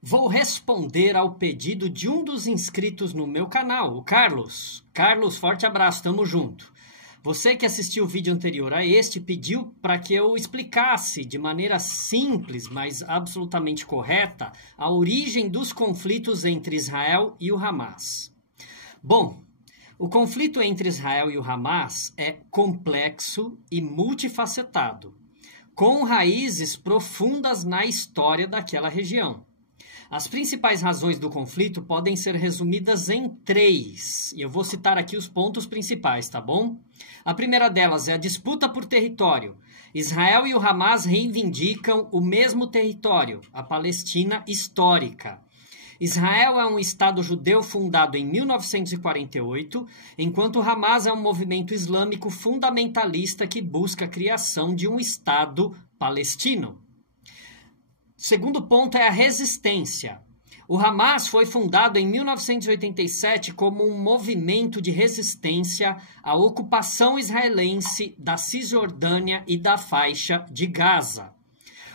Vou responder ao pedido de um dos inscritos no meu canal, o Carlos. Carlos, forte abraço, tamo junto. Você que assistiu o vídeo anterior a este pediu para que eu explicasse de maneira simples, mas absolutamente correta, a origem dos conflitos entre Israel e o Hamas. Bom, o conflito entre Israel e o Hamas é complexo e multifacetado, com raízes profundas na história daquela região. As principais razões do conflito podem ser resumidas em 3, e eu vou citar aqui os pontos principais, tá bom? A primeira delas é a disputa por território. Israel e o Hamas reivindicam o mesmo território, a Palestina histórica. Israel é um Estado judeu fundado em 1948, enquanto o Hamas é um movimento islâmico fundamentalista que busca a criação de um Estado palestino. Segundo ponto é a resistência. O Hamas foi fundado em 1987 como um movimento de resistência à ocupação israelense da Cisjordânia e da faixa de Gaza.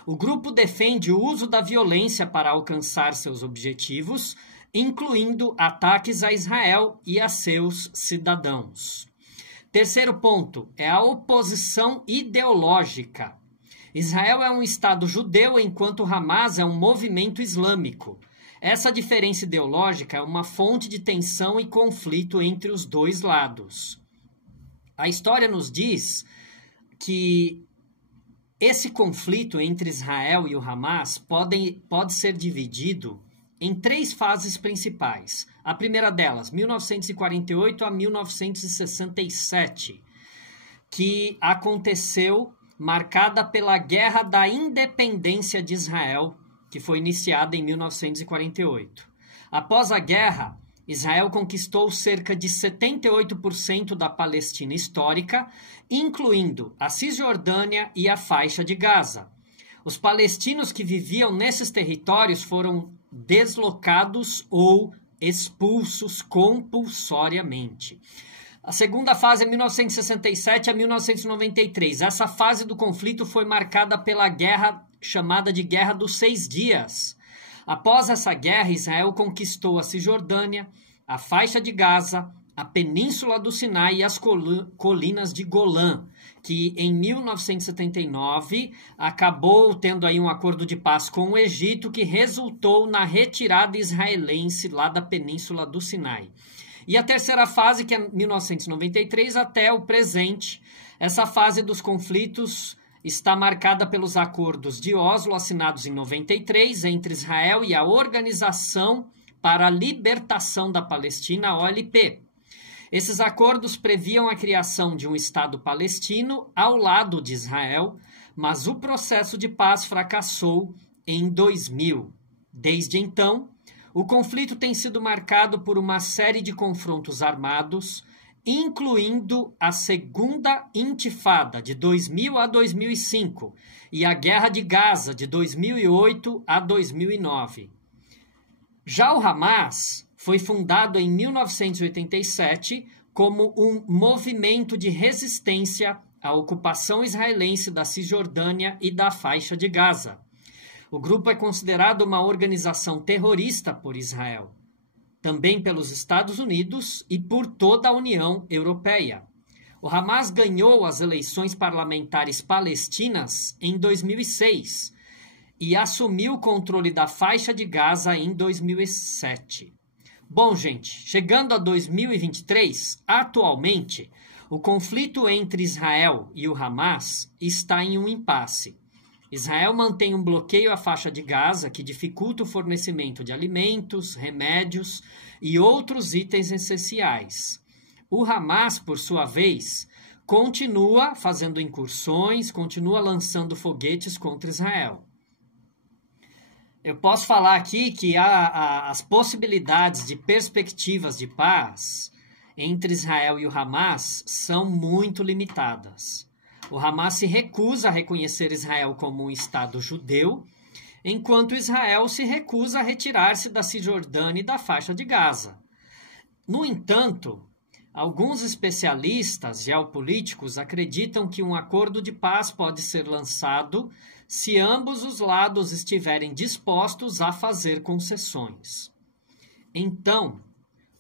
O grupo defende o uso da violência para alcançar seus objetivos, incluindo ataques a Israel e a seus cidadãos. Terceiro ponto é a oposição ideológica. Israel é um Estado judeu, enquanto o Hamas é um movimento islâmico. Essa diferença ideológica é uma fonte de tensão e conflito entre os dois lados. A história nos diz que esse conflito entre Israel e o Hamas pode ser dividido em 3 fases principais. A primeira delas, 1948 a 1967, que aconteceu marcada pela Guerra da Independência de Israel, que foi iniciada em 1948. Após a guerra, Israel conquistou cerca de 78% da Palestina histórica, incluindo a Cisjordânia e a faixa de Gaza. Os palestinos que viviam nesses territórios foram deslocados ou expulsos compulsoriamente. A segunda fase é 1967 a 1993. Essa fase do conflito foi marcada pela guerra chamada de Guerra dos 6 Dias. Após essa guerra, Israel conquistou a Cisjordânia, a faixa de Gaza, a Península do Sinai e as colinas de Golã, que em 1979 acabou tendo aí um acordo de paz com o Egito que resultou na retirada israelense lá da Península do Sinai. E a terceira fase, que é 1993 até o presente. Essa fase dos conflitos está marcada pelos acordos de Oslo, assinados em 93, entre Israel e a Organização para a Libertação da Palestina, a OLP. Esses acordos previam a criação de um Estado palestino ao lado de Israel, mas o processo de paz fracassou em 2000. Desde então, o conflito tem sido marcado por uma série de confrontos armados, incluindo a Segunda Intifada, de 2000 a 2005, e a Guerra de Gaza, de 2008 a 2009. Já o Hamas foi fundado em 1987 como um movimento de resistência à ocupação israelense da Cisjordânia e da faixa de Gaza. O grupo é considerado uma organização terrorista por Israel, também pelos Estados Unidos e por toda a União Europeia. O Hamas ganhou as eleições parlamentares palestinas em 2006 e assumiu o controle da faixa de Gaza em 2007. Bom, gente, chegando a 2023, atualmente, o conflito entre Israel e o Hamas está em um impasse. Israel mantém um bloqueio à faixa de Gaza que dificulta o fornecimento de alimentos, remédios e outros itens essenciais. O Hamas, por sua vez, continua fazendo incursões, continua lançando foguetes contra Israel. Eu posso falar aqui que as possibilidades de perspectivas de paz entre Israel e o Hamas são muito limitadas. O Hamas se recusa a reconhecer Israel como um Estado judeu, enquanto Israel se recusa a retirar-se da Cisjordânia e da faixa de Gaza. No entanto, alguns especialistas geopolíticos acreditam que um acordo de paz pode ser lançado se ambos os lados estiverem dispostos a fazer concessões. Então,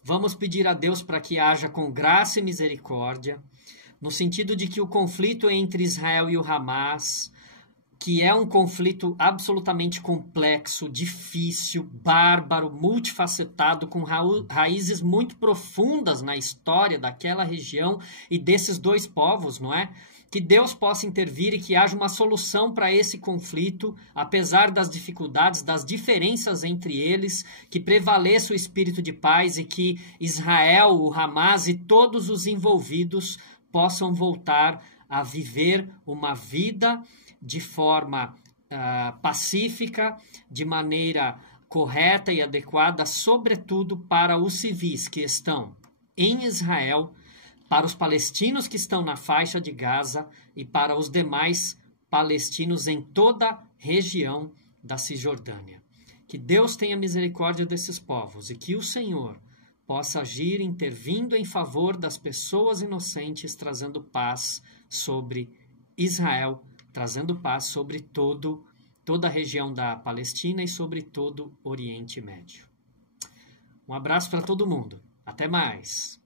vamos pedir a Deus para que haja com graça e misericórdia, no sentido de que o conflito entre Israel e o Hamas, que é um conflito absolutamente complexo, difícil, bárbaro, multifacetado, com raízes muito profundas na história daquela região e desses dois povos, não é? Que Deus possa intervir e que haja uma solução para esse conflito, apesar das dificuldades, das diferenças entre eles, que prevaleça o espírito de paz e que Israel, o Hamas e todos os envolvidos possam voltar a viver uma vida de forma pacífica, de maneira correta e adequada, sobretudo para os civis que estão em Israel, para os palestinos que estão na faixa de Gaza e para os demais palestinos em toda a região da Cisjordânia. Que Deus tenha misericórdia desses povos e que o Senhor possa agir intervindo em favor das pessoas inocentes, trazendo paz sobre Israel, trazendo paz sobre toda a região da Palestina e sobre todo o Oriente Médio. Um abraço para todo mundo. Até mais!